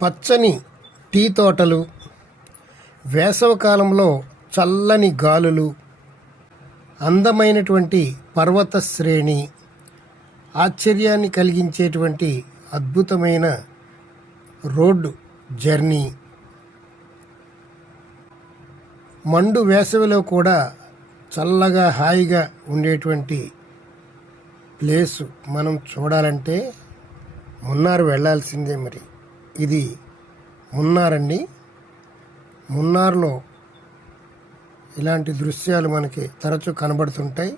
పచ్చని టీ తోటలు, వేసవకాలంలో చల్లని గాలులు, అందమైనటువంటి పర్వత శ్రేణి, ఆశ్చర్యాన్ని కలిగించేటువంటి అద్భుతమైన రోడ్డు జర్నీ, మండు వేసవిలో కూడా చల్లగా హాయిగా ఉండేటువంటి ప్లేసు మనం చూడాలంటే మున్నార్ వెళ్ళాల్సిందే. మరి ఇది మున్నార్ అండి. మున్నార్లో ఇలాంటి దృశ్యాలు మనకి తరచూ కనబడుతుంటాయి.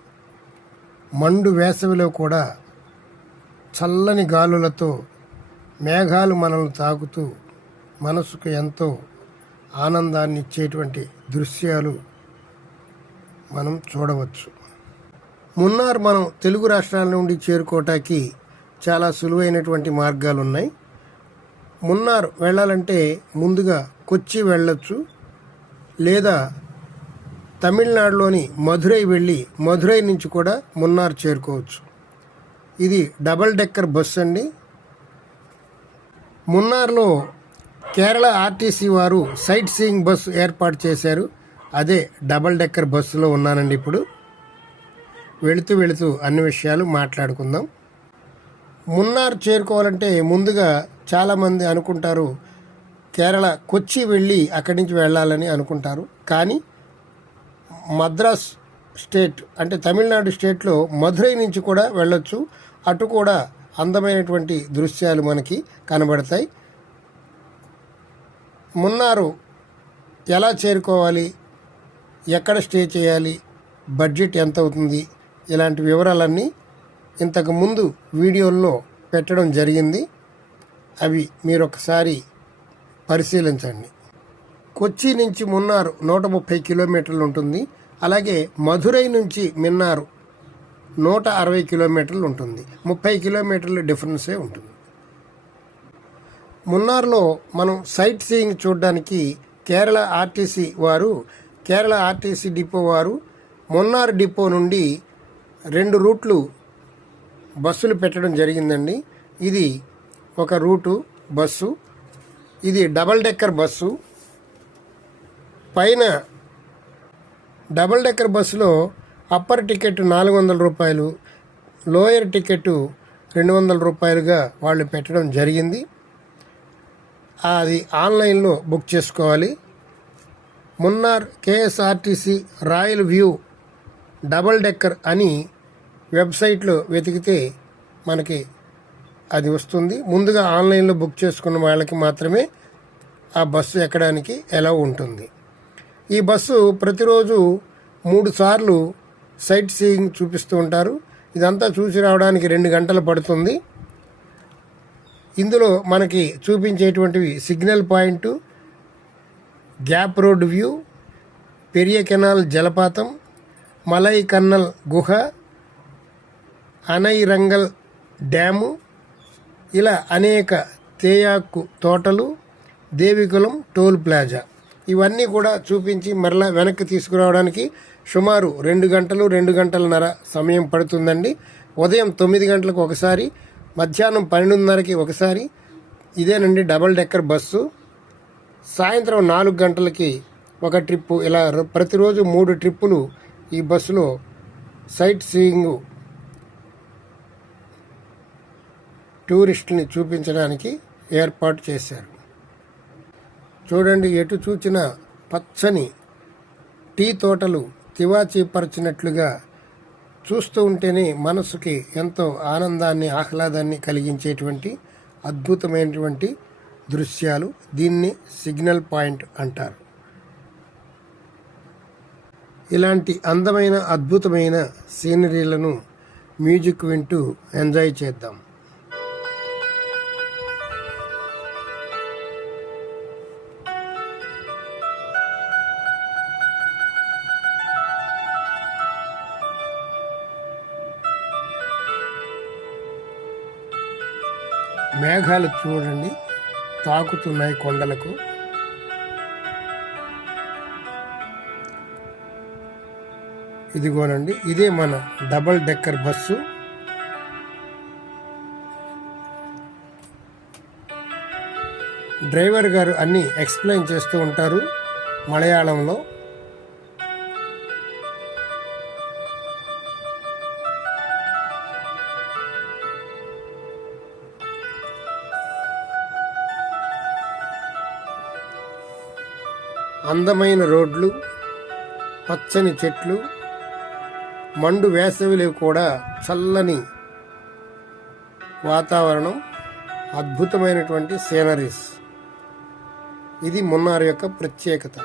మండు వేసవిలో కూడా చల్లని గాలులతో మేఘాలు మనల్ని తాకుతూ మనసుకు ఎంతో ఆనందాన్ని ఇచ్చేటువంటి దృశ్యాలు మనం చూడవచ్చు. మున్నార్ మనం తెలుగు రాష్ట్రాల నుండి చేరుకోవటానికి చాలా సులువైనటువంటి మార్గాలు ఉన్నాయి. మున్నార్ వెళ్ళాలంటే ముందుగా కొచ్చి వెళ్ళొచ్చు, లేదా తమిళనాడులోని మధురై వెళ్ళి మధురై నుంచి కూడా మున్నార్ చేరుకోవచ్చు. ఇది డబల్ డెక్కర్ బస్సు అండి. మున్నార్లో కేరళ ఆర్టీసీ వారు సైట్ సీయింగ్ బస్సు ఏర్పాటు చేశారు. అదే డబల్ డెక్కర్ బస్సులో ఉన్నానండి. ఇప్పుడు వెళుతూ అన్ని విషయాలు మాట్లాడుకుందాం. మున్నార్ చేరుకోవాలంటే ముందుగా చాలామంది అనుకుంటారు కేరళ కొచ్చి వెళ్ళి అక్కడి నుంచి వెళ్ళాలని అనుకుంటారు. కానీ మద్రాస్ స్టేట్ అంటే తమిళనాడు స్టేట్లో మధురై నుంచి కూడా వెళ్ళొచ్చు. అటు కూడా అందమైనటువంటి దృశ్యాలు మనకి కనబడతాయి. మున్నారు ఎలా చేరుకోవాలి, ఎక్కడ స్టే చేయాలి, బడ్జెట్ ఎంత అవుతుంది, ఇలాంటి వివరాలన్నీ ఇంతకు ముందు వీడియోల్లో పెట్టడం జరిగింది. అవి మీరు ఒకసారి పరిశీలించండి. కొచ్చి నుంచి మున్నార్ 130 కిలోమీటర్లు ఉంటుంది. అలాగే మధురై నుంచి మిన్నార్ 160 కిలోమీటర్లు ఉంటుంది. 30 కిలోమీటర్ల డిఫరెన్సే ఉంటుంది. మున్నార్లో మనం సైట్ సీయింగ్ చూడడానికి కేరళ ఆర్టీసీ డిపో వారు మున్నార్ డిపో నుండి 2 రూట్లు బస్సులు పెట్టడం జరిగిందండి. ఇది ఒక రూటు బస్సు, ఇది డబల్ డెక్కర్ బస్సు. పైన డబల్ డెక్కర్ బస్సులో అప్పర్ టికెట్ 400 రూపాయలు, లోయర్ టికెట్ 200 రూపాయలుగా వాళ్ళు పెట్టడం జరిగింది. అది ఆన్లైన్లో బుక్ చేసుకోవాలి. Munnar KSRTC royal view double decker అని వెబ్సైట్లో వెతికితే మనకి అది వస్తుంది. ముందుగా ఆన్లైన్లో బుక్ చేసుకున్న వాళ్ళకి మాత్రమే ఆ బస్సు ఎక్కడానికి ఎలా ఉంటుంది. ఈ బస్సు ప్రతిరోజు 3 సార్లు సైట్ సీయింగ్ చూపిస్తూ ఉంటారు. ఇదంతా చూసి రావడానికి 2 గంటలు పడుతుంది. ఇందులో మనకి చూపించేటువంటివి signal point, gap road view, Periya canal జలపాతం, మలై కన్నల్ గుహ, అనైరంగల్ డ్యాము, ఇలా అనేక తేయాకు తోటలు, దేవికులం టోల్ ప్లాజా, ఇవన్నీ కూడా చూపించి మరలా వెనక్కి తీసుకురావడానికి సుమారు 2 గంటలు 2 గంటలన్నర సమయం పడుతుందండి. ఉదయం 9 గంటలకు ఒకసారి, మధ్యాహ్నం 12:30కి ఒకసారి. ఇదేనండి డబల్ డెక్కర్ బస్సు. సాయంత్రం 4 గంటలకి ఒక ట్రిప్పు. ఇలా ప్రతిరోజు 3 ట్రిప్పులు ఈ బస్సులో సైట్ సీయింగ్ టూరిస్టుని చూపించడానికి ఏర్పాటు చేశారు. చూడండి, ఎటు చూచిన పచ్చని టీ తోటలు తివాచీపరచినట్లుగా చూస్తూ ఉంటేనే మనసుకి ఎంతో ఆనందాన్ని, ఆహ్లాదాన్ని కలిగించేటువంటి అద్భుతమైనటువంటి దృశ్యాలు. దీన్ని సిగ్నల్ పాయింట్ అంటారు. ఇలాంటి అందమైన అద్భుతమైన సీనరీలను మ్యూజిక్ వింటూ ఎంజాయ్ చేద్దాం. మేఘాలు చూడండి తాకుతున్నాయి కొండలకు. ఇదిగోనండి, ఇదే మన డబల్ డెక్కర్ బస్సు. డ్రైవర్ గారు అన్నీ ఎక్స్ప్లెయిన్ చేస్తూ ఉంటారు మలయాళంలో. అందమైన రోడ్లు, పచ్చని చెట్లు, మండు వేసవిలో కూడా చల్లని వాతావరణం, అద్భుతమైనటువంటి సీనరీస్. ఇది మున్నార్ యొక్క ప్రత్యేకత.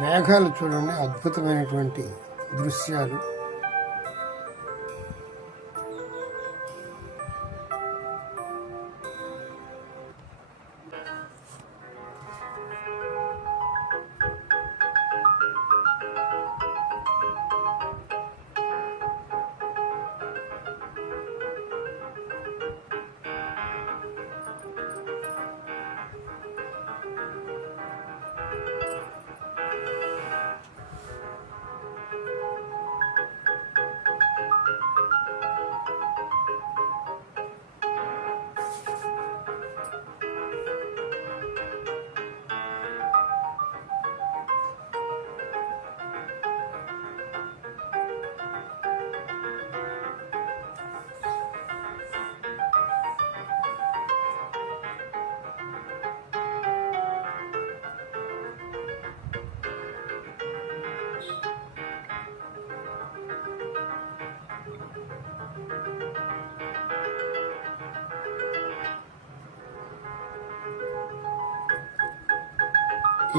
మేఘాలు చూడండి, అద్భుతమైనటువంటి దృశ్యాలు.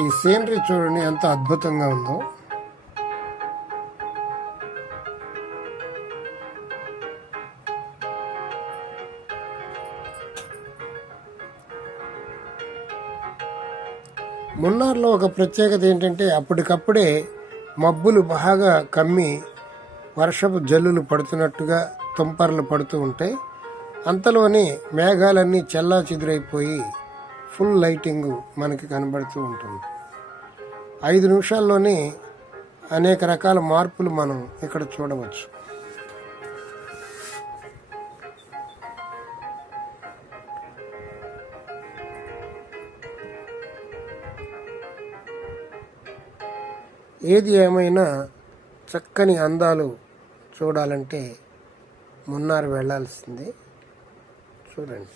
ఈ సీనరీ చూడండి ఎంత అద్భుతంగా ఉందో. మున్నార్లో ఒక ప్రత్యేకత ఏంటంటే అప్పటికప్పుడే మబ్బులు బాగా కమ్మి వర్షపు జల్లులు పడుతున్నట్టుగా తుంపర్లు పడుతూ ఉంటాయి. అంతలోనే మేఘాలన్నీ చెల్లా చెదురైపోయి ఫుల్ లైటింగ్ మనకి కనబడుతూ ఉంటుంది. 5 నిమిషాల్లోనే అనేక రకాల మార్పులు మనం ఇక్కడ చూడవచ్చు. ఏది ఏమైనా చక్కని అందాలు చూడాలంటే మున్నార్ వెళ్ళాల్సిందే. చూడండి.